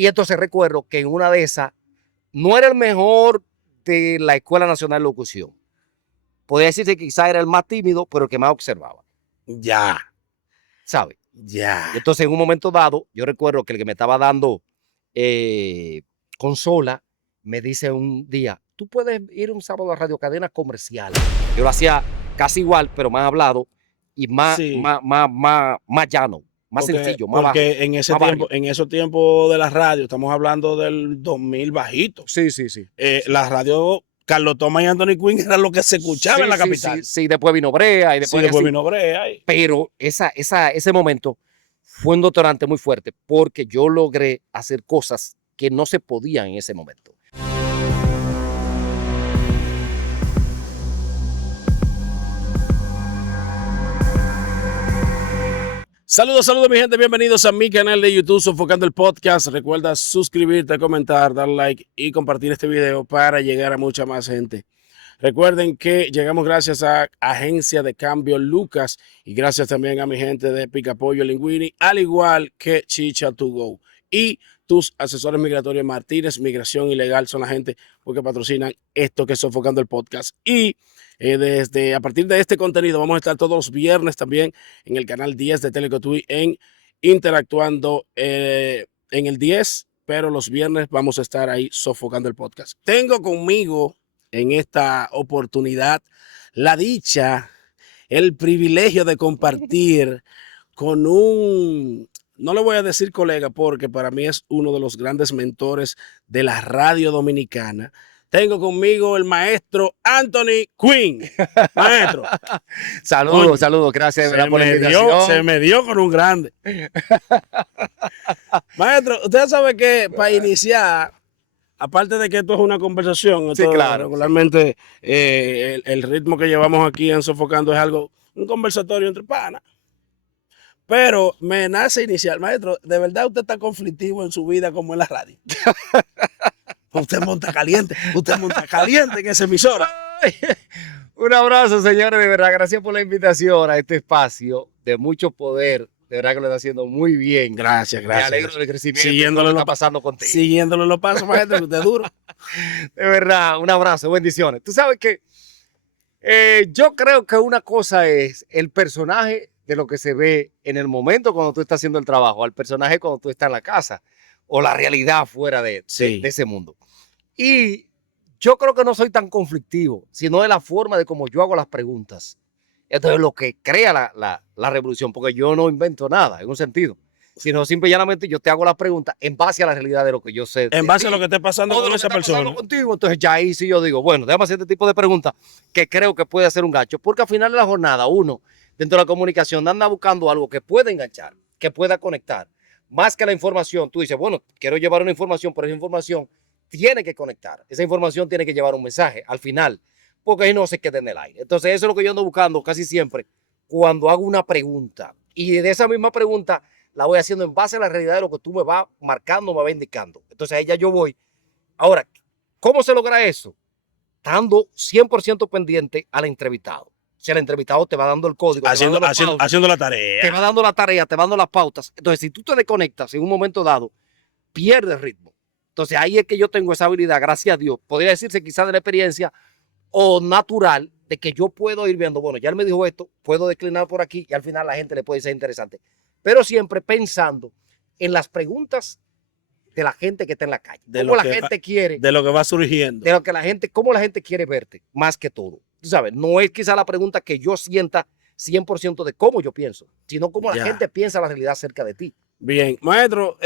Y entonces recuerdo que en una de esas, no era el mejor de la Escuela Nacional de Locución. Podría decirse que quizá era el más tímido, pero el que más observaba. Ya. ¿Sabes? Ya. Y entonces en un momento dado, yo recuerdo que el que me estaba dando consola me dice un día, tú puedes ir un sábado a Radio Cadena Comercial. Yo lo hacía casi igual, pero más hablado y más Sí. llano, más sencillo, más bajo, Porque en ese más tiempo, barrio. en esos tiempos de la radio, estamos hablando del 2000 bajito. Sí, sí, sí. La radio, Carlos Thomas y Anthony Quinn era lo que se escuchaba Sí, en la sí, capital. sí, sí, después vino Brea y Sí, después después así. vino Brea. Pero ese momento fue un detonante muy fuerte porque yo logré hacer cosas que no se podían en ese momento. Saludos, saludos mi gente, bienvenidos a mi canal de YouTube Sofocando el Podcast. Recuerda suscribirte, comentar, dar like y compartir este video para llegar a mucha más gente. Recuerden que llegamos gracias a Agencia de Cambio Lucas y gracias también a mi gente de Picapollo Linguini, al igual que Chicha to Go. Y tus asesores migratorios Martínez Migración Ilegal son la gente porque patrocinan esto que es Sofocando el Podcast. Y desde a partir de este contenido vamos a estar todos los viernes también en el canal 10 de Telecotuí en interactuando en el 10, pero los viernes vamos a estar ahí sofocando el podcast. Tengo conmigo en esta oportunidad la dicha, el privilegio de compartir con un, no le voy a decir colega porque para mí es uno de los grandes mentores de la radio dominicana. Tengo conmigo el maestro Anthony Quinn. Maestro. Saludos, saludos, gracias por la invitación. Se me dio con un grande. Maestro, usted sabe que para iniciar, aparte de que esto es una conversación, Sí, claro, regularmente sí. El ritmo que llevamos aquí en Sofocando es un conversatorio entre panas. Pero me nace iniciar, maestro, ¿de verdad usted está conflictivo en su vida como en la radio? Usted monta caliente en esa emisora. Ay, un abrazo, señores, de verdad, gracias por la invitación a este espacio de mucho poder. De verdad que lo está haciendo muy bien. Gracias. Me alegro del crecimiento Siguiéndole que está pasando contigo. Siguiéndole los pasos, maestro, que usted es duro. De verdad, un abrazo, bendiciones. Tú sabes que yo creo que una cosa es el personaje de lo que se ve en el momento cuando tú estás haciendo el trabajo, al personaje cuando tú estás en la casa o la realidad fuera de ese mundo. Y yo creo que no soy tan conflictivo, sino de la forma de cómo yo hago las preguntas. Esto es lo que crea la revolución, porque yo no invento nada en un sentido, sino simple y llanamente yo te hago las preguntas en base a la realidad de lo que yo sé. En base a lo que esté pasando con esa persona. Contigo, entonces ya ahí sí yo digo, bueno, déjame hacer este tipo de preguntas que creo que puede hacer un gancho, porque al final de la jornada uno, dentro de la comunicación, anda buscando algo que pueda enganchar, que pueda conectar. Más que la información, tú dices, bueno, quiero llevar una información, pero esa información tiene que conectar. Esa información tiene que llevar un mensaje al final, porque ahí no se queda en el aire. Entonces eso es lo que yo ando buscando casi siempre cuando hago una pregunta. Y de esa misma pregunta la voy haciendo en base a la realidad de lo que tú me vas marcando, me vas indicando. Entonces ahí ya yo voy. Ahora, ¿cómo se logra eso? Estando 100% pendiente al entrevistado. O sea, el entrevistado te va dando el código, haciendo la tarea. Te va dando la tarea, te va dando las pautas. Entonces, si tú te desconectas en un momento dado, pierdes ritmo. Entonces, ahí es que yo tengo esa habilidad, gracias a Dios. Podría decirse quizás de la experiencia o natural de que yo puedo ir viendo, bueno, ya él me dijo esto, puedo declinar por aquí y al final la gente le puede ser interesante. Pero siempre pensando en las preguntas de la gente que está en la calle. Cómo la gente quiere. De lo que va surgiendo. De lo que la gente, cómo la gente quiere verte, más que todo. Tú sabes, no es quizá la pregunta que yo sienta 100% de cómo yo pienso, sino cómo la gente piensa la realidad acerca de ti. Bien, maestro,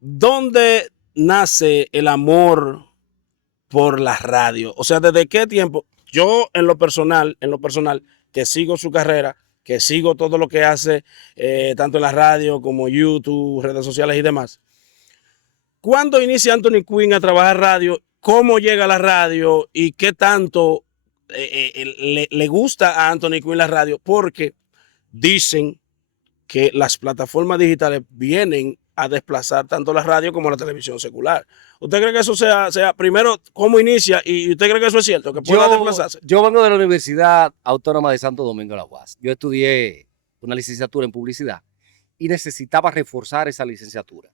¿dónde nace el amor por la radio? O sea, ¿desde qué tiempo? Yo en lo personal, que sigo su carrera, que sigo todo lo que hace, tanto en la radio como YouTube, redes sociales y demás. ¿Cuándo inicia Anthony Quinn a trabajar radio? ¿Cómo llega a la radio? ¿Y qué tanto le gusta a Anthony Quinn la radio? Porque dicen que las plataformas digitales vienen a desplazar tanto la radio como la televisión secular. ¿Usted cree que eso sea primero, cómo inicia? ¿Y usted cree que eso es cierto, que pueda desplazarse? Yo vengo de la Universidad Autónoma de Santo Domingo, la UAS. Yo estudié una licenciatura en publicidad y necesitaba reforzar esa licenciatura.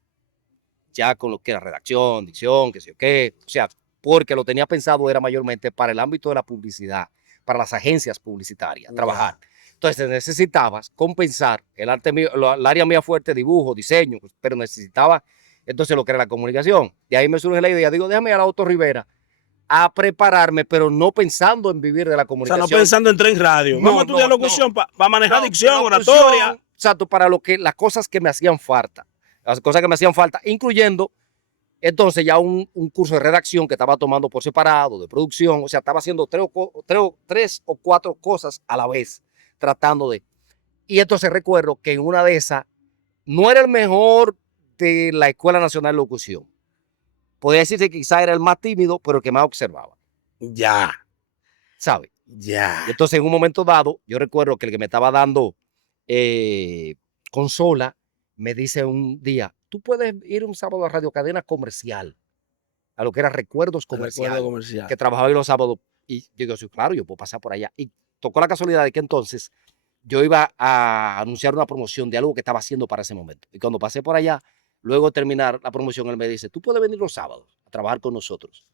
ya con lo que era redacción, dicción, qué sé yo qué. O sea, porque lo tenía pensado era mayormente para el ámbito de la publicidad, para las agencias publicitarias, trabajar. Entonces necesitabas compensar el arte mío, el área mía fuerte, dibujo, diseño, pero necesitaba entonces lo que era la comunicación. De ahí me surge la idea, digo, déjame ir a la Otto Rivera a prepararme, pero no pensando en vivir de la O sea, comunicación. no pensando en entrar en radio. Vamos a estudiar locución para manejar dicción, oratoria. Exacto, para las cosas que me hacían falta. Las cosas que me hacían falta, incluyendo entonces ya un curso de redacción que estaba tomando por separado, de producción. O sea, estaba haciendo tres o cuatro cosas a la vez, tratando de. Y entonces recuerdo que en una de esas no era el mejor de la Escuela Nacional de Locución. Podría decirse que quizá era el más tímido, pero el que más observaba. Ya. ¿Sabes? Ya. Y entonces en un momento dado, yo recuerdo que el que me estaba dando consola me dice un día, tú puedes ir un sábado a Radio Cadena Comercial, a lo que era Recuerdos Comercial, que trabajaba ahí los sábados. Y yo digo, sí, claro, yo puedo pasar por allá. Y tocó la casualidad de que entonces yo iba a anunciar una promoción de algo que estaba haciendo para ese momento. Y cuando pasé por allá, luego de terminar la promoción, él me dice, tú puedes venir los sábados a trabajar con nosotros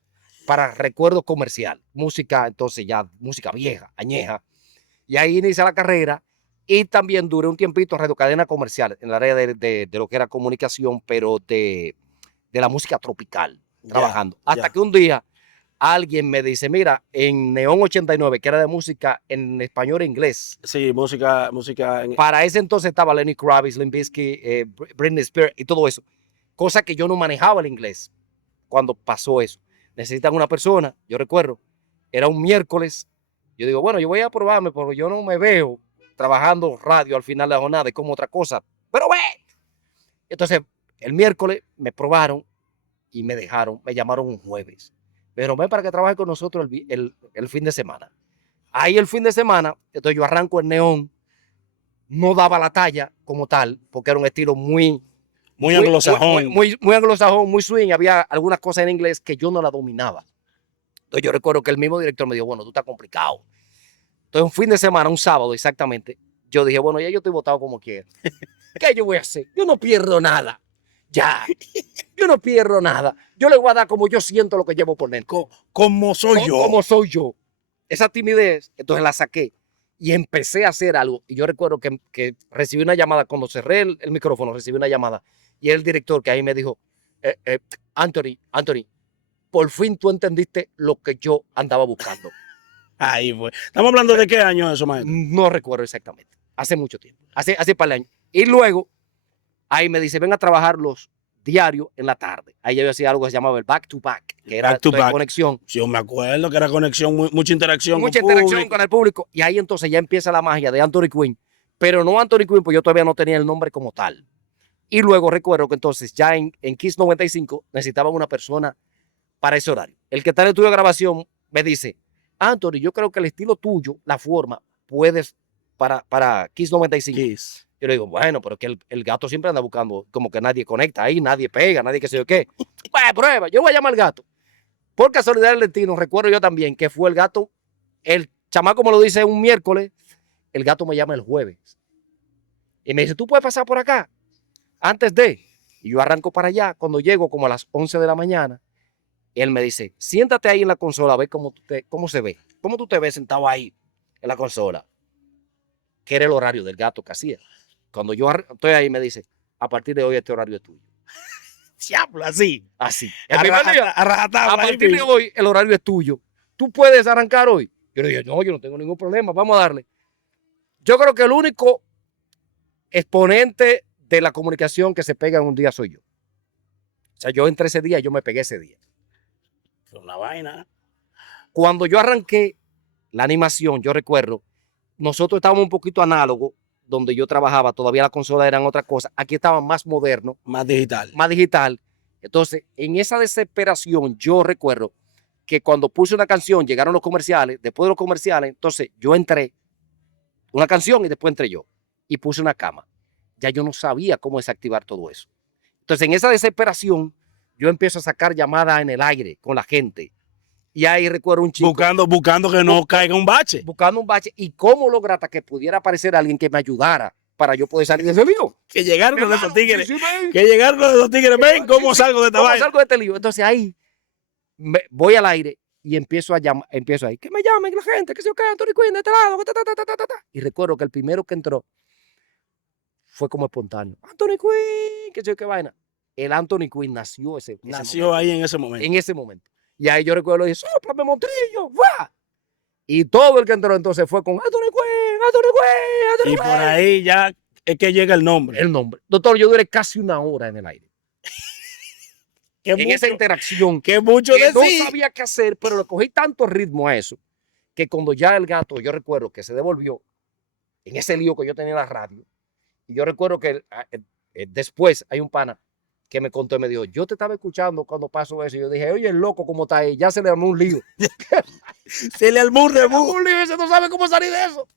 para Recuerdos Comercial, música, entonces ya música vieja, añeja. Y ahí inicia la carrera. Y también duré un tiempito en Radio Cadena Comercial, en el área de lo que era comunicación, pero de la música tropical, trabajando. Hasta que un día alguien me dice, mira, en Neón 89, que era de música en español e inglés. Sí, música. Para ese entonces estaba Lenny Kravitz, Limp Bizkit, Britney Spears y todo eso. Cosa que yo no manejaba el inglés cuando pasó eso. Necesitan una persona, yo recuerdo, era un miércoles. Yo digo, bueno, yo voy a probarme porque yo no me veo trabajando radio al final de la jornada, es como otra cosa. Pero ve. Entonces, el miércoles me probaron y me dejaron, me llamaron un jueves. Pero ven para que trabaje con nosotros el fin de semana. Ahí el fin de semana, entonces yo arranco en Neón, no daba la talla como tal, porque era un estilo muy anglosajón. Muy anglosajón, muy swing. Había algunas cosas en inglés que yo no la dominaba. Entonces yo recuerdo que el mismo director me dijo, bueno, tú estás complicado. Entonces un fin de semana, un sábado exactamente, yo dije, bueno, ya yo estoy votado como quiera. ¿Qué yo voy a hacer? Yo no pierdo nada. Ya. Yo no pierdo nada. Yo le voy a dar como yo siento lo que llevo por dentro. Como soy yo. Como soy yo. Esa timidez, entonces la saqué y empecé a hacer algo. Y yo recuerdo que recibí una llamada, cuando cerré el micrófono, recibí una llamada. Y el director que ahí me dijo, Anthony, por fin tú entendiste lo que yo andaba buscando. Ahí fue. ¿Estamos hablando de qué año eso, maestro? No recuerdo exactamente. Hace mucho tiempo. Hace par de años. Y luego, ahí me dice, ven a trabajar los diarios en la tarde. Ahí yo hacía algo que se llamaba el back to back, que era de conexión. Sí, yo me acuerdo que era conexión, mucha interacción con el público. Y ahí entonces ya empieza la magia de Anthony Quinn. Pero no Anthony Quinn, pues yo todavía no tenía el nombre como tal. Y luego recuerdo que entonces ya en Kiss 95 necesitaban una persona para ese horario. El que está en el estudio de grabación me dice, Anthony, yo creo que el estilo tuyo, la forma, puedes para Kiss 95. Kiss. Yo le digo, bueno, pero que el gato siempre anda buscando, como que nadie conecta ahí, nadie pega, nadie qué sé yo qué. Pues prueba, yo voy a llamar al gato. Por casualidad del destino, recuerdo yo también que fue el gato, el chamaco me lo dice un miércoles, el gato me llama el jueves. Y me dice, ¿tú puedes pasar por acá? Antes de. Y yo arranco para allá, cuando llego como a las 11 de la mañana, él me dice, siéntate ahí en la consola a ver cómo se ve. ¿Cómo tú te ves sentado ahí en la consola? Que era el horario del gato que hacía. Cuando yo estoy ahí, me dice, a partir de hoy este horario es tuyo. Diablo, así. Así. A partir de hoy el horario es tuyo. ¿Tú puedes arrancar hoy? Yo le dije, no, yo no tengo ningún problema, vamos a darle. Yo creo que el único exponente de la comunicación que se pega en un día soy yo. O sea, yo entré ese día y yo me pegué ese día. Una vaina. Cuando yo arranqué la animación, yo recuerdo, nosotros estábamos un poquito análogos, donde yo trabajaba, todavía las consolas eran otra cosa. Aquí estaba más moderno. Más digital. Más digital. Entonces, en esa desesperación, yo recuerdo que cuando puse una canción, llegaron los comerciales. Después de los comerciales, entonces yo entré una canción y después entré yo. Y puse una cama. Ya yo no sabía cómo desactivar todo eso. Entonces, en esa desesperación, yo empiezo a sacar llamadas en el aire con la gente. Y ahí recuerdo un chico. Buscando que no caiga un bache. Buscando un bache. Y cómo lograr hasta que pudiera aparecer alguien que me ayudara para yo poder salir de ese lío. Que llegaron con esos tigres. Sí, ven. Que llegaron con esos tigres. Ven, ¿cómo salgo de esta ¿Cómo vaina? salgo de este lío? Entonces ahí voy al aire y empiezo a llamar, empiezo ahí, que me llamen la gente, que se yo Anthony Quinn de este lado, y recuerdo que el primero que entró fue como espontáneo. Anthony Quinn, que sé yo qué vaina. El Anthony Quinn nació ese Nació momento, ahí en ese momento. en ese momento. Y ahí yo recuerdo, dije, sóplame Montillo, ¡va! Y todo el que entró entonces fue con Anthony Quinn, Anthony Quinn, Anthony Y Quinn. por ahí ya es que llega el nombre. El nombre. Doctor, yo duré casi una hora en el aire. Que En mucho, esa interacción. que mucho Que no decir. sabía qué hacer, pero le cogí tanto ritmo a eso, que cuando ya el gato, yo recuerdo que se devolvió en ese lío que yo tenía en la radio, y yo recuerdo que después hay un pana que me contó y me dijo, yo te estaba escuchando cuando pasó eso, y yo dije, oye, el loco, ¿cómo está ahí? Ya se le armó un lío. Se le armó un rebú. Un lío, ese no sabe cómo salir de eso.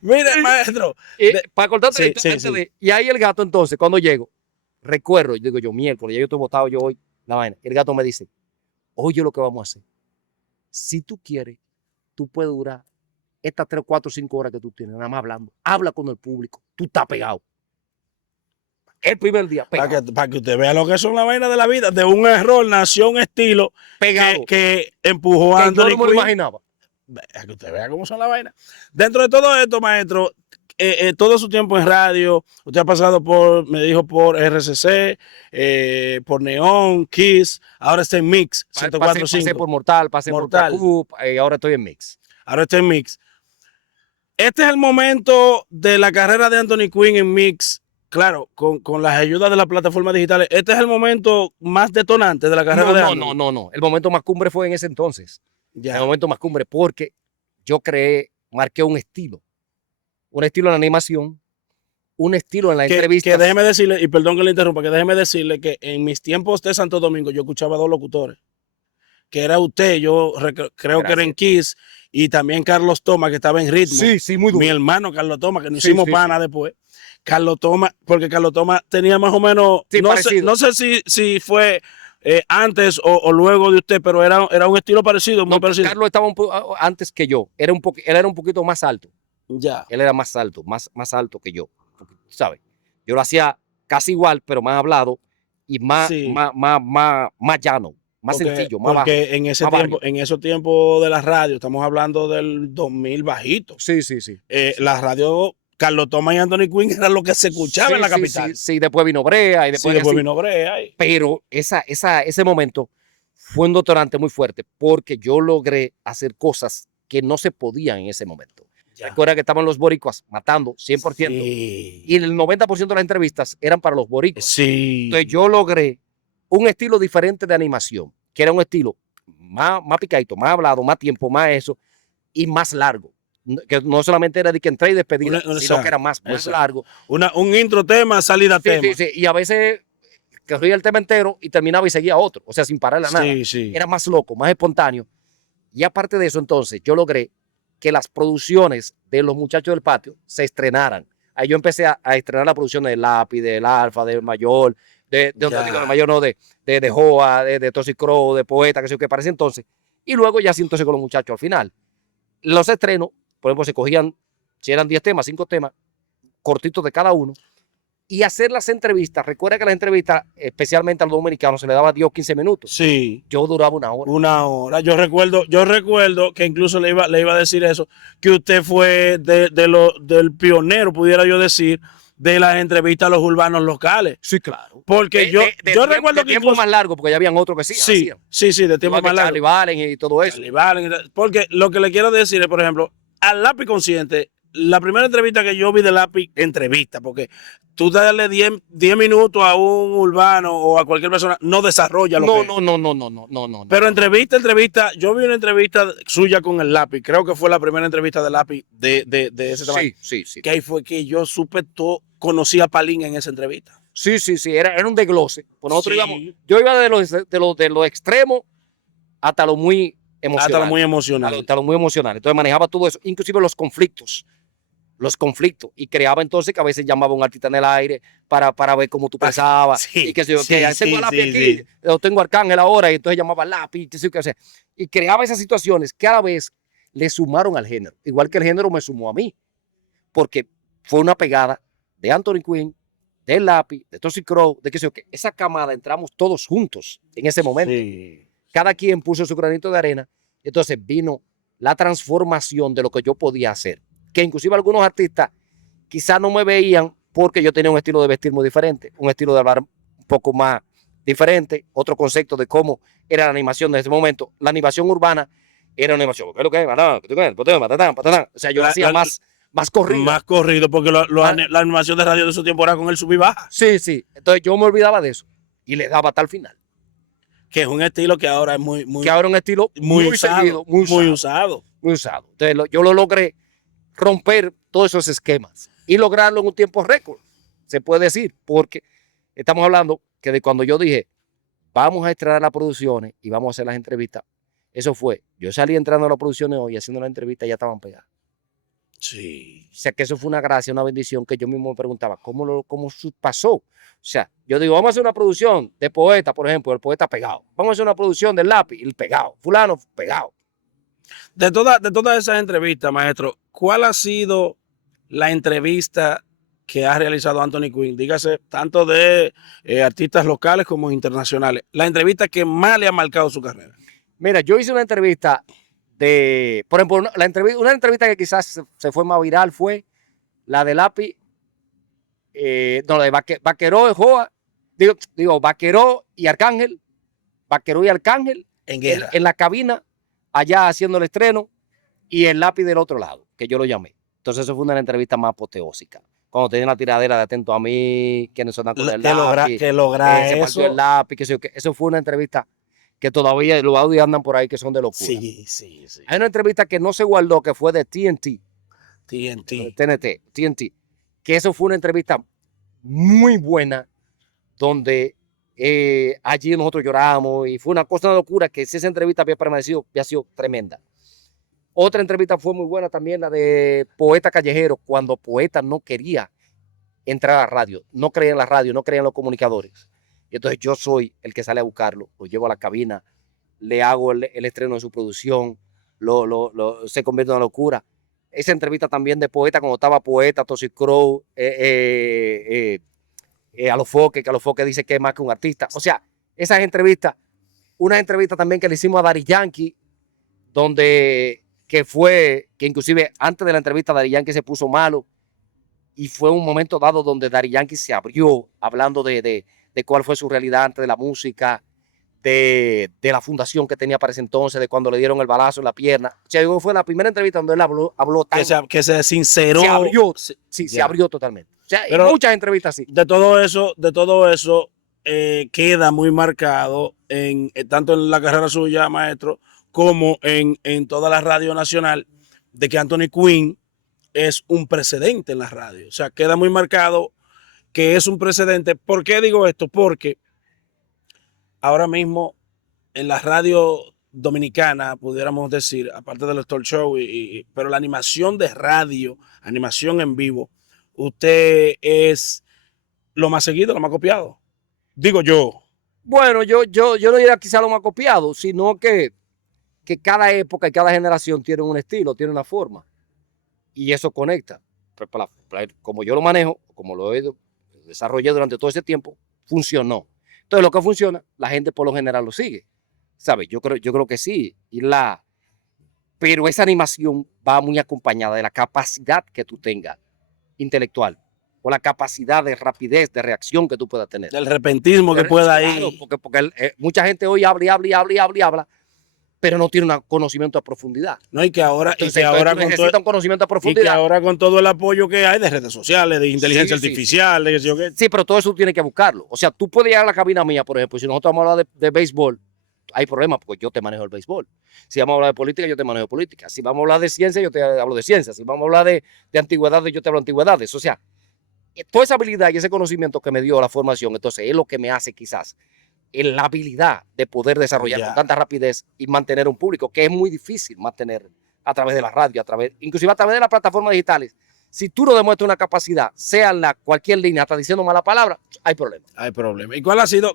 Mire, maestro. Para cortarte Sí, esto, sí, antes sí. y ahí el gato entonces, cuando llego, recuerdo, yo digo yo, miércoles, ya yo estoy botado yo hoy, la vaina. El gato me dice, oye lo que vamos a hacer. Si tú quieres, tú puedes durar estas 3, 4, 5 horas que tú tienes, nada más hablando. Habla con el público. Tú estás pegado. El primer día, pegado. Para que usted vea lo que son las vainas de la vida. De un error nació un estilo Pegado. que empujó a Que yo Anthony no me lo Quinn. imaginaba. Para que usted vea cómo son las vainas. Dentro de todo esto, maestro, todo su tiempo en radio, usted ha pasado por, me dijo, por RCC, por Neon, Kiss, ahora está en Mix, Pasé 104.5. por Mortal, pasé Mortal. por Tacup, ahora estoy en Mix. Ahora está en Mix. Este es el momento de la carrera de Anthony Quinn en Mix. Claro, con las ayudas de las plataformas digitales. Este es el momento más detonante de la carrera de Anthony. No. El momento más cumbre fue en ese entonces. Ya. El momento más cumbre, porque yo marqué un estilo en la animación, un estilo en la entrevista. Que déjeme decirle, y perdón que le interrumpa, que déjeme decirle que en mis tiempos de Santo Domingo yo escuchaba 2 locutores, que era usted, yo creo que era en Kiss, y también Carlos Toma, que estaba en Ritmo. Sí, muy duro. Mi hermano Carlos Toma, que nos hicimos pana después. Carlos Toma, porque Carlos Toma tenía más o menos, no sé si fue antes o luego de usted, pero era un estilo parecido, muy parecido. Carlos estaba antes que yo, él era un poquito más alto. Ya. Él era más alto, más alto que yo, ¿sabes? Yo lo hacía casi igual, pero más hablado y más llano, más sencillo, más bajo. Porque en esos tiempos de la radio, estamos hablando del 2000 bajito. Sí. La radio, Carlos Toma y Anthony Quinn era lo que se escuchaba en la capital. Sí, después vino Brea y después vino Brea. Pero ese momento fue un detonante muy fuerte porque yo logré hacer cosas que no se podían en ese momento. Recuerda que estaban los boricuas matando 100%. Sí. Y el 90% de las entrevistas eran para los boricuas. Sí. Entonces yo logré un estilo diferente de animación, que era un estilo más picadito, más hablado, más tiempo, más eso, y más largo. Que no solamente era de que entré y despedida, sino que era más largo. Un intro tema, salida tema. Sí. Y a veces corría el tema entero y terminaba y seguía otro. O sea, sin parar la nada. Sí. Era más loco, más espontáneo. Y aparte de eso, entonces, yo logré que las producciones de los muchachos del patio se estrenaran. Ahí yo empecé a estrenar la producción de Lápiz, del Alfa, del Mayor, de Mayor, no, de Joa, de Toxic Crow, de Poeta, que sé yo, que parece entonces. Y luego ya sí, entonces con los muchachos al final. Los estrenos, por ejemplo, se cogían, si eran 10 temas, 5 temas, cortitos de cada uno, y hacer las entrevistas. Recuerda que las entrevistas, especialmente a los dominicanos, se le daba 10 o 15 minutos. Sí. Yo duraba una hora. Una hora. Yo recuerdo que incluso le iba a decir eso, que usted fue del pionero, pudiera yo decir, de las entrevistas a los urbanos locales. Sí, claro. Porque yo recuerdo que tiempo más largo, porque ya habían otros que sí. Sí, de tiempo más largo. Charlie Valen y todo eso. Charlie Valen, porque lo que le quiero decir es, por ejemplo, al Lápiz Consciente, la primera entrevista que yo vi de Lápiz, porque tú darle 10 minutos a un urbano o a cualquier persona, no desarrolla lo que No. Pero entrevista, yo vi una entrevista suya con el Lápiz, creo que fue la primera entrevista de Lápiz de ese tamaño. Sí. Que ahí fue que yo supe todo, conocí a Palín en esa entrevista. Sí, era un desglose. Pues nosotros yo iba de los extremos hasta lo muy emocional. Hasta lo muy emocional. Hasta lo muy emocional. Entonces manejaba todo eso, inclusive los conflictos, y creaba entonces que a veces llamaba a un artista en el aire para ver cómo tú pensabas, y que yo tengo a Lápiz aquí, o tengo a Arcángel ahora, y entonces llamaba a Lápiz, y creaba esas situaciones que a la vez le sumaron al género, igual que el género me sumó a mí, porque fue una pegada de Anthony Quinn del lápiz, de Toxic Crow, de qué sé yo, que esa camada entramos todos juntos en ese momento. Sí. Cada quien puso su granito de arena. Entonces vino la transformación de lo que yo podía hacer. Que inclusive algunos artistas quizás no me veían porque yo tenía un estilo de vestir muy diferente, un estilo de hablar un poco más diferente, otro concepto de cómo era la animación de ese momento. La animación urbana era una animación. ¿Qué es lo que es? O sea, yo hacía más corrido. Más corrido, porque la animación de radio de esos tiempos era con el sub y baja. Sí, sí. Entonces yo me olvidaba de eso y le daba hasta el final. Que es un estilo que ahora es muy que ahora es un estilo muy usado, seguido, muy usado. Entonces yo lo logré romper todos esos esquemas y lograrlo en un tiempo récord, se puede decir, porque estamos hablando que de cuando yo dije, vamos a entrar a las producciones y vamos a hacer las entrevistas, eso fue, yo salí entrando a las producciones hoy haciendo las entrevistas y ya estaban pegadas. Sí. O sea, que eso fue una gracia, una bendición que yo mismo me preguntaba, ¿cómo pasó? O sea, yo digo, vamos a hacer una producción de poeta, por ejemplo, el poeta pegado. Vamos a hacer una producción del lápiz, el pegado. Fulano, pegado. De todas esas entrevistas, maestro, ¿cuál ha sido la entrevista que ha realizado Anthony Quinn? Dígase, tanto de artistas locales como internacionales. La entrevista que más le ha marcado su carrera. Mira, yo hice una entrevista por ejemplo, una entrevista que quizás se fue más viral fue la de Lápiz, no, la de Vaqueró y Joa, Vaqueró y Arcángel, En guerra. en la cabina, allá haciendo el estreno, y el Lápiz del otro lado, que yo lo llamé. Entonces eso fue una entrevista más apoteósica. Cuando tenían la tiradera de atento a mí, quienes son con el lápiz, que logra se partió el lápiz, eso fue una entrevista que todavía los audios andan por ahí que son de locura. Sí. Hay una entrevista que no se guardó, que fue de TNT, que eso fue una entrevista muy buena, donde allí nosotros lloramos y fue una cosa de locura que si esa entrevista había sido tremenda. Otra entrevista fue muy buena también, la de Poeta Callejero, cuando Poeta no quería entrar a la radio, no creía en la radio, no creía en los comunicadores. Y entonces yo soy el que sale a buscarlo, lo llevo a la cabina, le hago el estreno de su producción, se convierte en una locura. Esa entrevista también de Poeta, cuando estaba Poeta, Toxic Crow, a los Foques, que a los Foques dice que es más que un artista. O sea, esas entrevistas, una entrevista también que le hicimos a Daddy Yankee, que inclusive antes de la entrevista Daddy Yankee se puso malo, y fue un momento dado donde Daddy Yankee se abrió, hablando de cuál fue su realidad antes de la música, de la fundación que tenía para ese entonces, de cuando le dieron el balazo en la pierna. O sea, fue la primera entrevista donde él habló tan, que se sinceró. Se abrió, se abrió totalmente. O sea, pero hay muchas entrevistas así. De todo eso queda muy marcado tanto en la carrera suya, maestro, como en toda la radio nacional, de que Anthony Quinn es un precedente en la radio. O sea, queda muy marcado que es un precedente. ¿Por qué digo esto? Porque ahora mismo en la radio dominicana, pudiéramos decir, aparte de los talk show, pero la animación de radio, animación en vivo, usted es lo más seguido, lo más copiado. Digo yo. Bueno, yo no diría quizá lo más copiado, sino que cada época y cada generación tiene un estilo, tiene una forma. Y eso conecta. Como yo lo manejo, como lo he desarrollado durante todo ese tiempo, funcionó. Entonces, lo que funciona, la gente por lo general lo sigue. ¿Sabes? Yo creo que sí. Pero esa animación va muy acompañada de la capacidad que tú tengas intelectual o la capacidad de rapidez, de reacción que tú puedas tener. Del repentismo que pueda ir. Porque mucha gente hoy habla, pero no tiene un conocimiento a profundidad. No, y que ahora necesita un conocimiento a profundidad. Y que ahora con todo el apoyo que hay de redes sociales, de inteligencia artificial, sí. Sí, pero todo eso tiene que buscarlo. O sea, tú puedes llegar a la cabina mía, por ejemplo, si nosotros vamos a hablar de béisbol, hay problemas porque yo te manejo el béisbol. Si vamos a hablar de política, yo te manejo política. Si vamos a hablar de ciencia, yo te hablo de ciencia. Si vamos a hablar de antigüedades, yo te hablo de antigüedades. O sea, toda esa habilidad y ese conocimiento que me dio la formación, entonces es lo que me hace quizás la habilidad de poder desarrollar con tanta rapidez y mantener un público, que es muy difícil mantener a través de la radio, inclusive a través de las plataformas digitales. Si tú no demuestras una capacidad, sea en cualquier línea, hasta diciendo mala palabra, hay problema. Hay problema. ¿Y cuál ha sido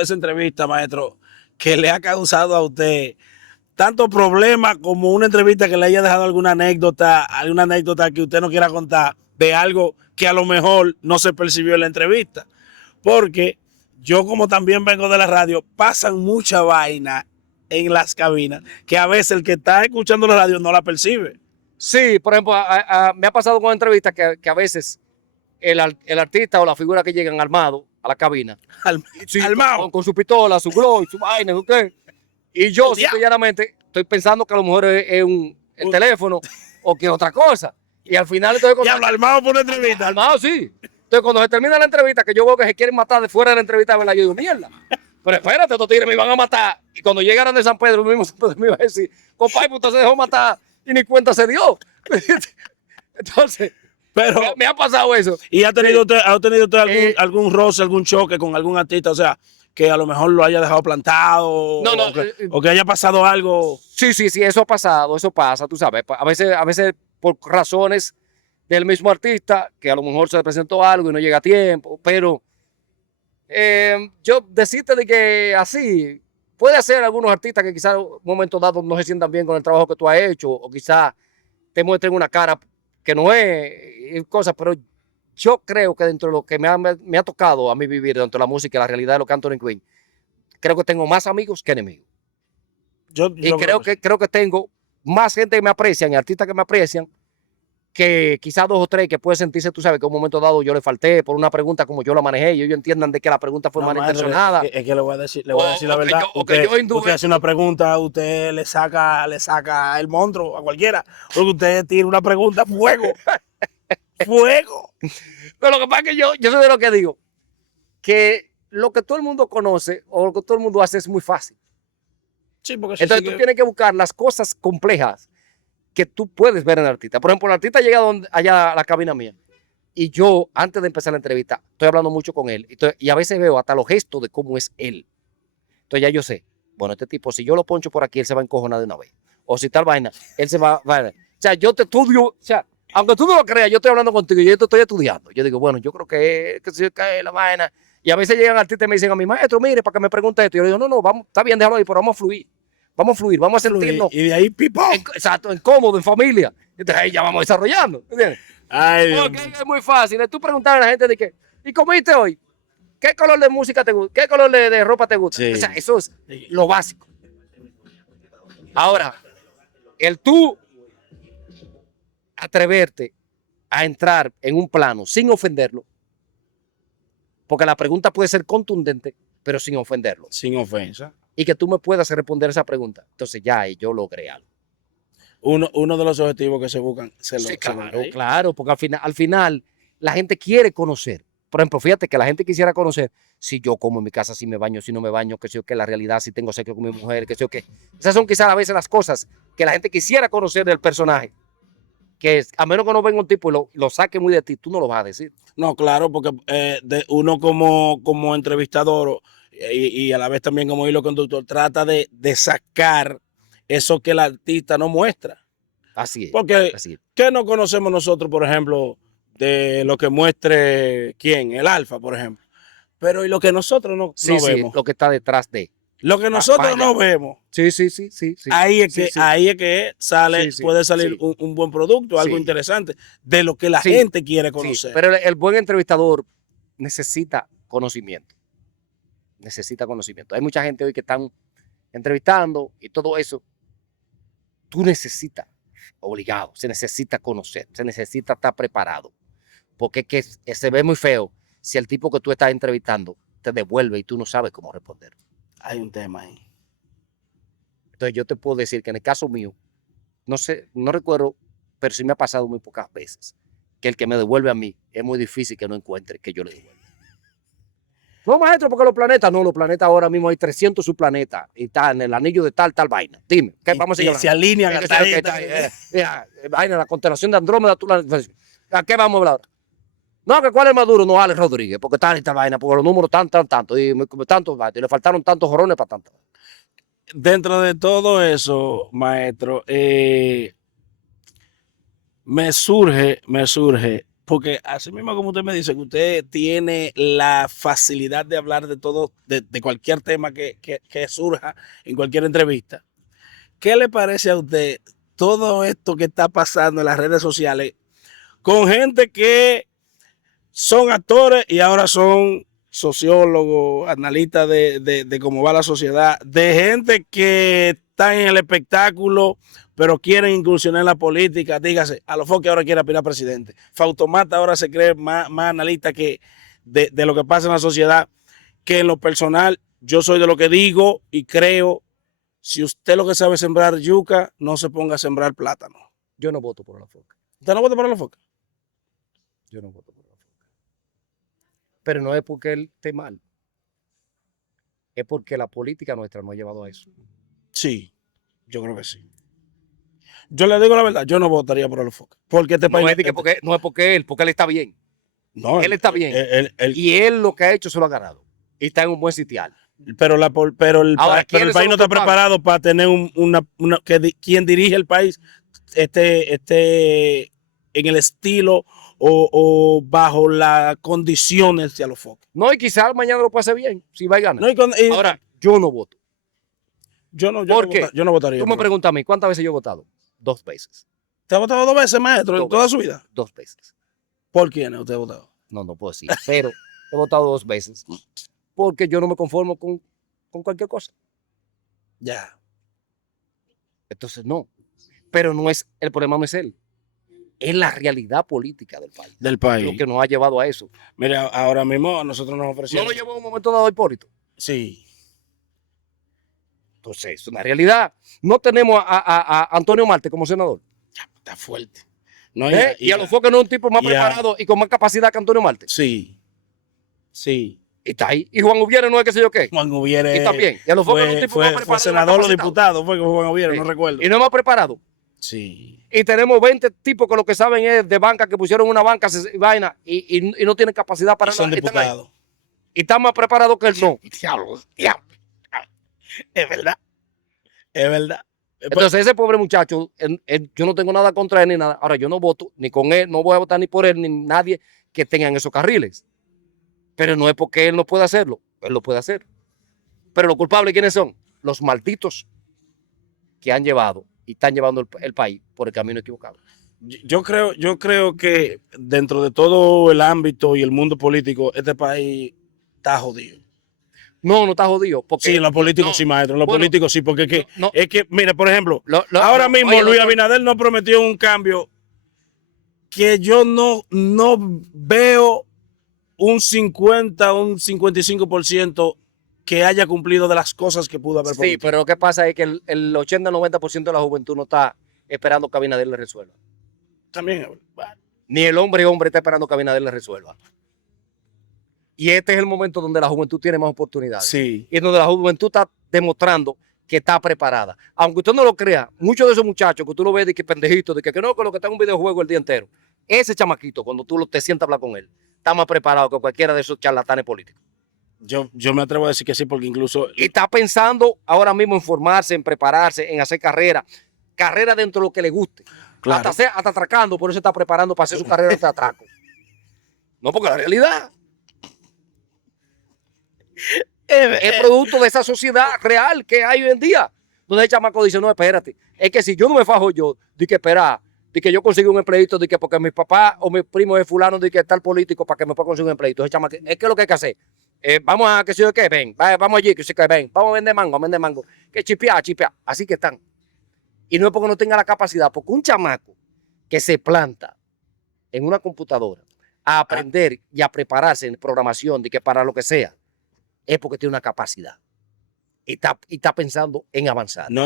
esa entrevista, maestro, que le ha causado a usted tanto problema como una entrevista que le haya dejado alguna anécdota que usted no quiera contar, de algo que a lo mejor no se percibió en la entrevista. Porque yo, como también vengo de la radio, pasan mucha vaina en las cabinas que a veces el que está escuchando la radio no la percibe. Sí, por ejemplo, me ha pasado con entrevistas que a veces el artista o la figura que llegan armado a la cabina, sí, Armado. con su pistola, su glow, su vaina, ¿okay? Y yo simplemente estoy pensando que a lo mejor es el teléfono o que otra cosa. Y al final estoy con Diablo, armado por una entrevista. armado, sí. Entonces cuando se termina la entrevista, que yo veo que se quieren matar de fuera de la entrevista, ¿verdad? Yo digo, mierda. Pero espérate, estos tigres me iban a matar. Y cuando llegaran de San Pedro, mismo San Pedro me iba a decir, compadre, usted se dejó matar y ni cuenta se dio. Entonces, Pero, me ha pasado eso. ¿y ha tenido usted algún roce, algún choque con algún artista? O sea, que a lo mejor lo haya dejado plantado No, no, o que haya pasado algo. Sí, eso ha pasado, eso pasa, tú sabes. A veces por razones del mismo artista, que a lo mejor se le presentó algo y no llega a tiempo, pero yo decirte de que así, puede ser algunos artistas que quizás en un momento dado no se sientan bien con el trabajo que tú has hecho, o quizás te muestren una cara que no es, y cosas, pero yo creo que dentro de lo que me ha tocado a mí vivir dentro de la música y la realidad de lo que Anthony Quinn, creo que tengo más amigos que enemigos. Y creo que tengo más gente que me aprecian y artistas que me aprecian que quizás 2 o 3 que pueden sentirse, tú sabes, que en un momento dado yo le falté por una pregunta como yo la manejé y ellos entiendan de que la pregunta fue malintencionada. Es que le voy a decir la verdad. Usted hace una pregunta, usted le saca el monstruo a cualquiera. Porque usted tira una pregunta, fuego. Fuego. Pero lo que pasa es que yo soy de lo que digo, que lo que todo el mundo conoce o lo que todo el mundo hace es muy fácil. Sí, porque entonces tú tienes que buscar las cosas complejas que tú puedes ver en el artista. Por ejemplo, el artista llega allá a la cabina mía y yo, antes de empezar la entrevista, estoy hablando mucho con él y a veces veo hasta los gestos de cómo es él. Entonces ya yo sé, bueno, este tipo, si yo lo poncho por aquí, él se va a encojonar de una vez. O si tal vaina, él se va. O sea, yo te estudio, o sea, aunque tú no lo creas, yo estoy hablando contigo y yo te estoy estudiando. Yo digo, bueno, yo creo que se cae la vaina. Y a veces llegan artistas y me dicen a mi maestro, mire, para que me pregunte esto. Y yo digo, no, vamos, está bien, déjalo ahí, pero vamos a fluir. Vamos a fluir, vamos a sentirnos. Y de ahí, pipón. Exacto, en cómodo, en familia. Entonces ahí ya vamos desarrollando. ¿Entiendes? Ay, Porque es muy fácil. Tú preguntar a la gente de que, ¿y comiste hoy? ¿Qué color de música te gusta? ¿Qué color de ropa te gusta? Sí. O sea, eso es lo básico. Ahora, el tú atreverte a entrar en un plano sin ofenderlo, porque la pregunta puede ser contundente, pero sin ofenderlo. Sin ofensa. Y que tú me puedas responder esa pregunta. Entonces ya yo logré algo. Uno de los objetivos que se buscan claro, porque al final la gente quiere conocer. Por ejemplo, fíjate que la gente quisiera conocer si yo como en mi casa, si me baño, si no me baño, que sé yo, que la realidad, si tengo sexo con mi mujer, que sé yo, que. Esas son quizás a veces las cosas que la gente quisiera conocer del personaje. Que a menos que no venga un tipo y lo saque muy de ti, tú no lo vas a decir. No, claro, porque uno como entrevistador y a la vez también como hilo conductor trata de sacar eso que el artista no muestra. Así es. Porque, así es. ¿qué no conocemos nosotros, por ejemplo, de lo que muestre quién? El Alfa, por ejemplo. Pero y lo que nosotros no vemos. Lo que está detrás de. Lo que nosotros no vemos. Sí. Ahí es que sale, puede salir sí. un buen producto, algo interesante, de lo que la gente quiere conocer. Pero el buen entrevistador necesita conocimiento. Necesita conocimiento. Hay mucha gente hoy que están entrevistando y todo eso. Tú necesitas, obligado, se necesita conocer, se necesita estar preparado. Porque es que se ve muy feo si el tipo que tú estás entrevistando te devuelve y tú no sabes cómo responder. Hay un tema ahí. Entonces yo te puedo decir que en el caso mío, no sé, no recuerdo, pero sí me ha pasado muy pocas veces, que el que me devuelve a mí es muy difícil que no encuentre que yo le devuelva. No, maestro, porque los planetas ahora mismo hay 300 subplanetas y están en el anillo de tal vaina. Dime, ¿qué vamos a seguir? Se alinean vaina, la constelación de Andrómeda. ¿A qué vamos a hablar? No, que cuál es más duro, no, Alex Rodríguez, porque tal y tal vaina, porque los números tanto, y le faltaron tantos jorones para tanto. Dentro de todo eso, maestro, me surge, porque así mismo como usted me dice que usted tiene la facilidad de hablar de todo, de cualquier tema que surja en cualquier entrevista. ¿Qué le parece a usted todo esto que está pasando en las redes sociales con gente que son actores y ahora son sociólogos, analistas de cómo va la sociedad, de gente que está en el espectáculo, pero quieren incursionar en la política. Dígase, a los que ahora quiere aspirar a presidente. Fautomata ahora se cree más analista que de lo que pasa en la sociedad, que en lo personal, yo soy de lo que digo y creo, si usted lo que sabe es sembrar yuca, no se ponga a sembrar plátano. Yo no voto por la foca. ¿Usted no vota por la foca? Yo no voto por la foca. Pero no es porque él esté mal. Es porque la política nuestra nos ha llevado a eso. Sí, yo creo que sí. Yo le digo la verdad, yo no votaría por el foca. Porque este país. No es porque él está bien. No, él está bien. Y él lo que ha hecho se lo ha ganado. Y está en un buen sitial. Pero el país no está preparado para tener quien dirige el país esté en el estilo o bajo las condiciones de los focos. No, y quizás mañana lo puede hacer bien, si va y gana. No, ahora, yo no voto. Yo no votaría. Tú me preguntas a mí, ¿cuántas veces yo he votado? 2 veces. ¿Usted ha votado 2 veces, maestro, en toda su vida? 2 veces. ¿Por quién usted ha votado? No puedo decir, pero he votado 2 veces. Porque yo no me conformo con cualquier cosa. Ya. Entonces, no. Pero el problema no es él. Es la realidad política del país. Lo que nos ha llevado a eso. Mira, ahora mismo a nosotros nos ofrecieron. ¿No lo llevó en un momento dado Hipólito? Sí. Entonces, es una realidad. No tenemos a Antonio Marte como senador. Está fuerte. No, y a los Foques no es un tipo más preparado y con más capacidad que Antonio Marte. Sí. Sí. Y está ahí. Y Juan Ubiere no es qué sé yo qué. Juan Ubiere. Y está bien. Y a los Foques no es un tipo más preparado. Fue senador o diputado, fue Juan Ubiere, sí. No recuerdo. Y no es más preparado. Sí. Y tenemos 20 tipos que lo que saben es de banca, que pusieron una banca y vaina y no tienen capacidad para nada. Son diputados. Y están más preparados que él no. Diablo. Es verdad. Es verdad. Entonces ese pobre muchacho, yo no tengo nada contra él ni nada. Ahora yo no voto ni con él, no voy a votar ni por él ni nadie que tenga en esos carriles. Pero no es porque él no pueda hacerlo, él lo puede hacer. Pero los culpables, ¿quiénes son? Los malditos que han llevado y están llevando el país por el camino equivocado. Yo creo que dentro de todo el ámbito y el mundo político, este país está jodido. No está jodido. Porque, sí, en los políticos sí, maestro. En los políticos sí, porque es que, mira, por ejemplo, ahora mismo Luis Abinader nos prometió un cambio que yo no veo un 50, un 55% que haya cumplido de las cosas que pudo haber prometido. Sí, pero lo que pasa es que el 80-90% de la juventud no está esperando que Abinader le resuelva. También. Bueno. Ni el hombre está esperando que Abinader le resuelva. Y este es el momento donde la juventud tiene más oportunidades. Sí. Y donde la juventud está demostrando que está preparada. Aunque usted no lo crea, muchos de esos muchachos que tú lo ves de que pendejitos, de que no, que lo que está en un videojuego el día entero, ese chamaquito, cuando tú te sientas a hablar con él, está más preparado que cualquiera de esos charlatanes políticos. Yo me atrevo a decir que sí, porque incluso... Y está pensando ahora mismo en formarse, en prepararse, en hacer carrera dentro de lo que le guste. Claro. Hasta atracando, por eso está preparando para hacer su carrera de atraco. No, porque la realidad es producto de esa sociedad real que hay hoy en día, donde el chamaco dice, no, espérate, es que si yo no me fajo yo, di que espera, di que yo consigo un empleito, di que porque mi papá o mi primo es fulano, di que tal político para que me pueda conseguir un empleito. Es que lo que hay que hacer. Vamos a que si yo qué, ven, vamos allí, que sí que ven, vamos a vender mango, que chipea. Así que están. Y no es porque no tenga la capacidad, porque un chamaco que se planta en una computadora a aprender y a prepararse en programación, de que para lo que sea, es porque tiene una capacidad. Y está pensando en avanzar. No,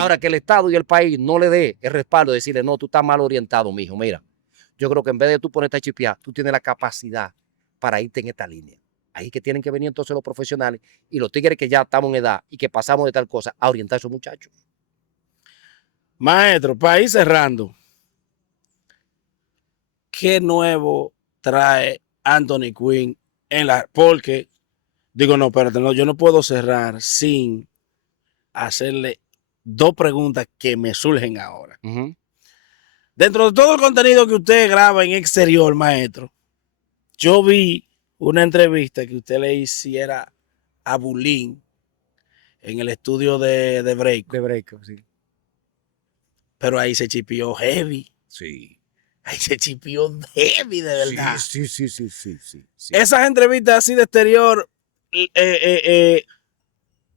Ahora, que el Estado y el país no le dé el respaldo de decirle, no, tú estás mal orientado, mijo. Mira, yo creo que en vez de tú ponerte a chipear, tú tienes la capacidad para irte en esta línea. Ahí que tienen que venir entonces los profesionales y los tigres que ya estamos en edad y que pasamos de tal cosa a orientar a esos muchachos. Maestro, para ir cerrando, ¿qué nuevo trae Anthony Quinn porque digo, no, espérate, no, yo no puedo cerrar sin hacerle 2 preguntas que me surgen ahora. Dentro de todo el contenido que usted graba en exterior, maestro, yo vi una entrevista que usted le hiciera a Bulín en el estudio de Break. De Break, sí. Pero ahí se chipió heavy. Sí. Ahí se chipió heavy, de verdad. Sí. Esas entrevistas así de exterior,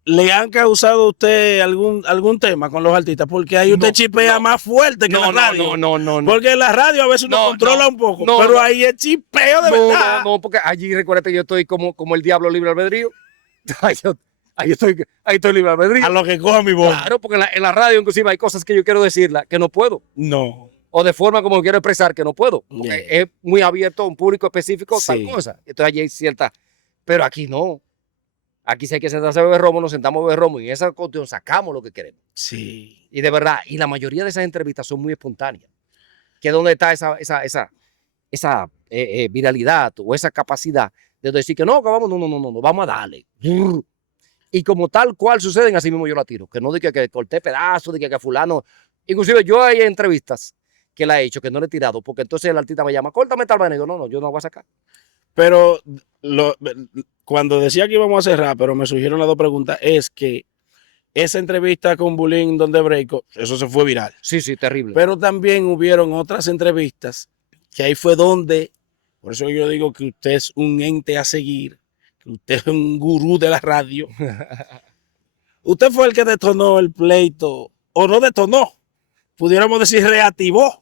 ¿le han causado a usted algún tema con los artistas? Porque ahí usted chipea más fuerte que la radio. No. Porque en la radio a veces uno controla un poco, pero ahí es chipeo de verdad. No, porque allí recuérdate, yo estoy como el diablo libre albedrío. Ahí estoy libre albedrío. A lo que coja mi voz. Claro, porque en la radio inclusive hay cosas que yo quiero decirla que no puedo. No. O de forma como quiero expresar que no puedo. Porque Yeah. es muy abierto a un público específico, Sí. tal cosa. Entonces allí hay cierta... Pero aquí no. Aquí sí hay que sentarse a beber romo, nos sentamos a beber romo y en esa cuestión sacamos lo que queremos. Sí. Y de verdad, y la mayoría de esas entrevistas son muy espontáneas. Que es donde está esa viralidad o esa capacidad de decir que no, no, vamos a darle. Y como tal cual suceden, así mismo yo la tiro. Que no diga que corté pedazos, de que fulano. Inclusive yo hay entrevistas que la he hecho, que no le he tirado, porque entonces el artista me llama, córtame tal vaina. Y digo, no, yo no la voy a sacar. Pero cuando decía que íbamos a cerrar, pero me surgieron las dos preguntas, es que esa entrevista con Bulín donde Breako, eso se fue viral. Sí, terrible. Pero también hubieron otras entrevistas que ahí fue donde, por eso yo digo que usted es un ente a seguir, que usted es un gurú de la radio. Usted fue el que detonó el pleito, o no detonó, pudiéramos decir reactivó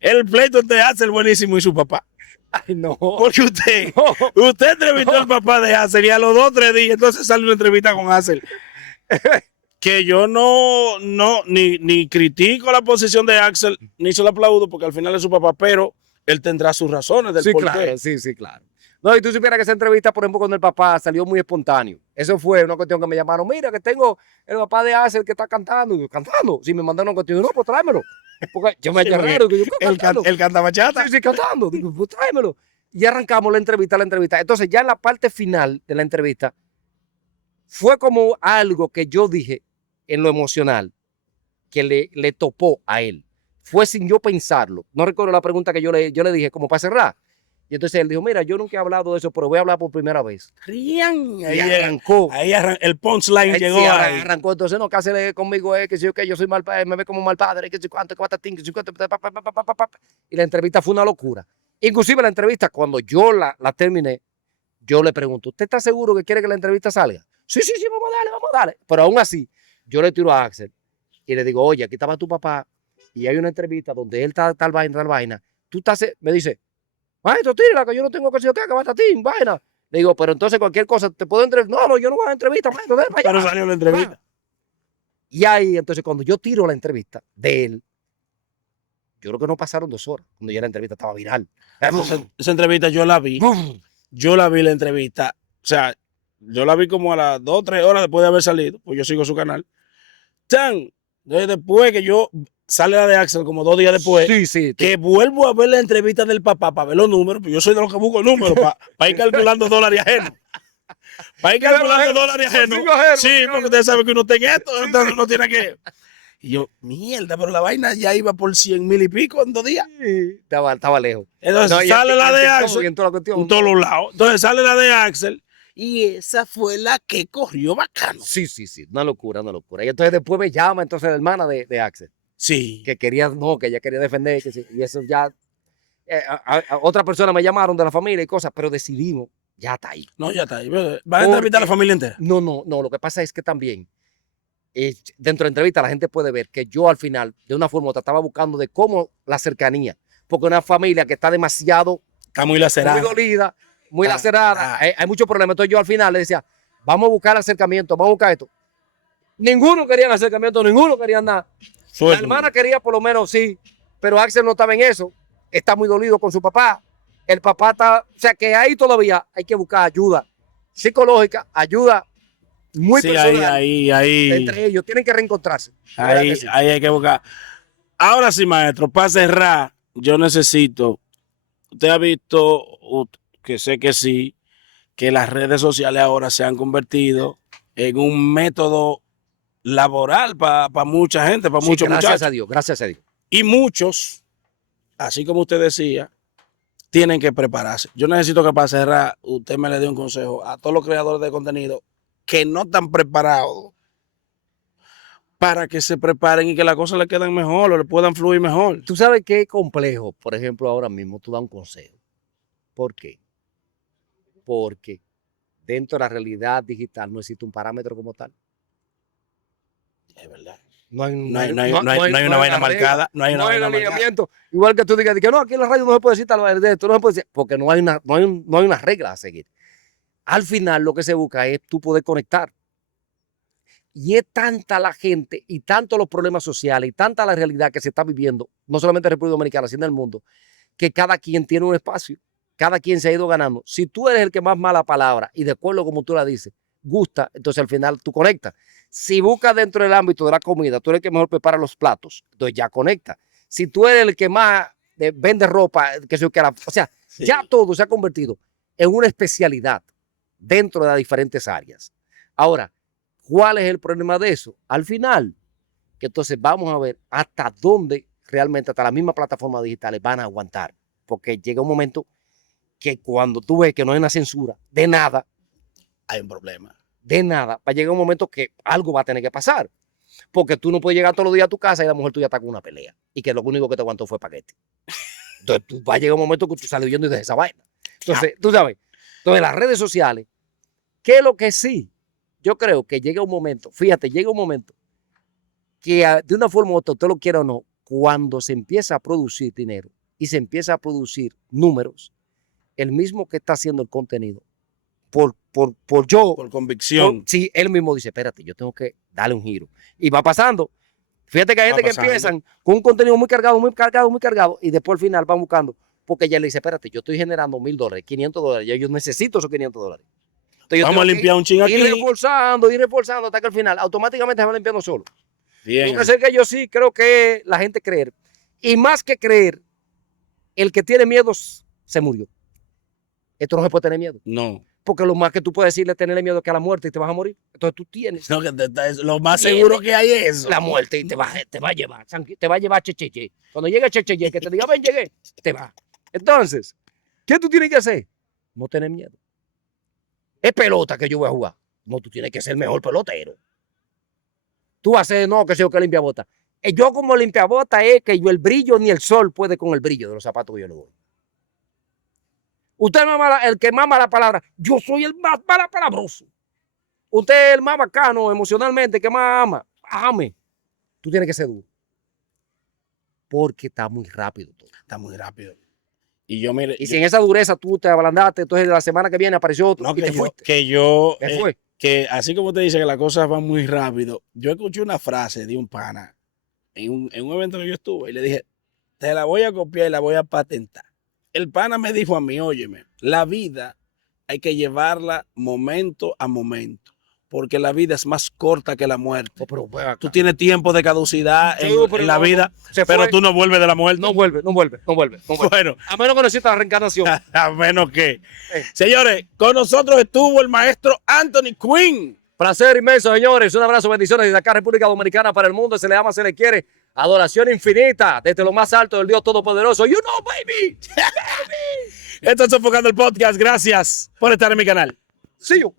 el pleito entre Axel Buenísimo y su papá. Ay, no. Porque usted entrevistó al papá de Axel y a los 2 o 3 días entonces sale una entrevista con Axel. Que yo ni critico la posición de Axel, ni se la aplaudo porque al final es su papá, pero él tendrá sus razones del por qué. Sí, claro. No, y tú supieras que esa entrevista, por ejemplo, con el papá salió muy espontáneo. Eso fue una cuestión que me llamaron. Mira, que tengo el papá de Axel que está cantando. Y yo, ¿cantando? Si me mandaron una cuestión, no, pues tráemelo. Porque yo me Sí, raro. Que yo, él canta bachata. Sí, cantando. Digo, pues tráemelo. Y arrancamos la entrevista. Entonces, ya en la parte final de la entrevista, fue como algo que yo dije en lo emocional, que le topó a él. Fue sin yo pensarlo. No recuerdo la pregunta que yo le dije, como para cerrar. Y entonces él dijo, mira, yo nunca he hablado de eso, pero voy a hablar por primera vez. Rían. Y arrancó. El punchline llegó sí, ahí. arrancó. Entonces, no, que hace conmigo es que yo soy mal padre, me ve como mal padre, que si cuánto, que si cuánto, y la entrevista fue una locura. Inclusive la entrevista, cuando yo la terminé, yo le pregunto, ¿usted está seguro que quiere que la entrevista salga? Sí, vamos a darle. Pero aún así, yo le tiro a Axel y le digo, oye, aquí estaba tu papá y hay una entrevista donde él está tal vaina. Tú estás, me dice, maestro, tírala, que yo no tengo que decir que va a ti, vaina. Le digo, pero entonces cualquier cosa, ¿te puedo entrevistar? No, yo no voy a entrevista, maestro, ven para allá. Pero salió la entrevista. Y ahí, entonces, cuando yo tiro la entrevista de él, yo creo que no pasaron 2 horas, cuando ya la entrevista estaba viral. Esa entrevista yo la vi. Yo la vi la entrevista. O sea, yo la vi como a las 2 o 3 horas después de haber salido, pues yo sigo su canal. Después que yo sale la de Axel como 2 días después, Sí. que vuelvo a ver la entrevista del papá para ver los números, pues yo soy de los que busco números para ir calculando dólares ajenos. Para ir calculando dólares ajenos. Sí, porque ustedes saben que uno está en esto, entonces uno tiene que... Y yo, mierda, pero la vaina ya iba por 100,000 y pico en 2 días. Sí, estaba lejos. Entonces sale la de Axel en en todos los lados. Entonces sale la de Axel y esa fue la que corrió bacano. Sí, una locura. Y entonces después me llama entonces la hermana de Axel. Sí. Que ella quería defender, y eso ya... otra persona me llamaron de la familia y cosas, pero decidimos, ya está ahí. No, ya está ahí. ¿Vas a entrevistar a la familia entera? No, lo que pasa es que también, dentro de la entrevista la gente puede ver que yo al final, de una forma u otra, estaba buscando de cómo la cercanía, porque una familia que está demasiado... Está muy lacerada. Muy dolida, muy lacerada, hay muchos problemas. Entonces yo al final le decía, vamos a buscar acercamiento, vamos a buscar esto. Ninguno quería acercamiento, ninguno quería nada. La hermana quería por lo menos, sí, pero Axel no estaba en eso. Está muy dolido con su papá. El papá está, o sea que ahí todavía hay que buscar ayuda psicológica, ayuda muy personal. Ahí. Entre ellos tienen que reencontrarse. Ahí hay que buscar. Ahora sí, maestro, para cerrar, yo necesito, usted ha visto, que sé que sí, que las redes sociales ahora se han convertido en un método laboral para mucha gente, para muchos muchachos. Gracias a Dios. Y muchos, así como usted decía, tienen que prepararse. Yo necesito que para cerrar, usted me le dé un consejo a todos los creadores de contenido que no están preparados para que se preparen y que las cosas le queden mejor o le puedan fluir mejor. Tú sabes qué complejo, por ejemplo, ahora mismo tú das un consejo. ¿Por qué? Porque dentro de la realidad digital no existe un parámetro como tal. Es verdad. No hay, No hay una vaina marcada. No hay una vaina marcada. Igual que tú digas que no, aquí en la radio no se puede decir tal de esto, no se puede decir, porque no hay una regla a seguir. Al final lo que se busca es tú poder conectar. Y es tanta la gente y tanto los problemas sociales y tanta la realidad que se está viviendo, no solamente en República Dominicana, sino en el mundo, que cada quien tiene un espacio, cada quien se ha ido ganando. Si tú eres el que más mala palabra y de acuerdo como tú la dices, gusta, entonces al final tú conectas. Si buscas dentro del ámbito de la comida, tú eres el que mejor prepara los platos, entonces ya conecta. Si tú eres el que más vende ropa, o sea, sí, ya todo se ha convertido en una especialidad dentro de las diferentes áreas. Ahora, ¿cuál es el problema de eso? Al final, que entonces vamos a ver hasta dónde realmente, hasta las mismas plataformas digitales van a aguantar. Porque llega un momento que cuando tú ves que no hay una censura de nada, hay un problema. De nada, va a llegar un momento que algo va a tener que pasar. Porque tú no puedes llegar todos los días a tu casa y la mujer tuya está con una pelea. Y que lo único que te aguantó fue paquete. Entonces, va a llegar un momento que tú sales huyendo y dejas esa vaina. Entonces, tú sabes, entonces las redes sociales, ¿qué es lo que sí? Yo creo que llega un momento, fíjate, llega un momento que de una forma u otra, usted lo quiera o no, cuando se empieza a producir dinero y se empieza a producir números, el mismo que está haciendo el contenido, por convicción. Sí, él mismo dice, espérate, yo tengo que darle un giro. Y va pasando. Fíjate que hay gente que empiezan con un contenido muy cargado, y después al final van buscando, porque ella le dice, espérate, yo estoy generando $1,000, $500, ya yo necesito esos $500. Entonces, vamos a limpiar un ching aquí. Ir reforzando hasta que al final automáticamente se va limpiando solo. Bien. Lo que yo sí creo que la gente creer. Y más que creer, el que tiene miedos se murió. Esto no se puede tener miedo. No. Porque lo más que tú puedes decirle es tenerle miedo que a la muerte y te vas a morir. Entonces tú tienes. No, lo más seguro que hay es eso. La muerte y te va a llevar checheche. Cuando llegue checheche, que te diga, ven, llegué, te va. Entonces, ¿qué tú tienes que hacer? No tener miedo. Es pelota que yo voy a jugar. No, tú tienes que ser el mejor pelotero. Tú vas a ser, no, que sé yo que limpia bota. Yo como limpia bota es que yo el brillo ni el sol puede con el brillo de los zapatos que yo le doy. Usted es el que más mala palabra. Yo soy el más mala palabroso. Usted es el más bacano emocionalmente, que más ama. Ame. Tú tienes que ser duro. Porque está muy rápido todo. Está muy rápido. Y yo, mire. Y si en esa dureza tú te ablandaste, entonces la semana que viene apareció otro no, y te fuiste. ¿Qué fue? Que así como te dice que las cosas van muy rápido, yo escuché una frase de un pana en un evento que yo estuve y le dije, te la voy a copiar y la voy a patentar. El pana me dijo a mí, óyeme, la vida hay que llevarla momento a momento, porque la vida es más corta que la muerte. Pero tú tienes tiempo de caducidad en la vida, pero tú no vuelves de la muerte. No vuelve. Bueno. A menos que necesites la reencarnación. A menos que. Señores, con nosotros estuvo el maestro Anthony Quinn. Placer inmenso, señores. Un abrazo, bendiciones desde acá, República Dominicana, para el mundo. Se le ama, se le quiere. Adoración infinita desde lo más alto del Dios Todopoderoso. You know, baby. Esto es Sofocando el Podcast. Gracias por estar en mi canal. See you.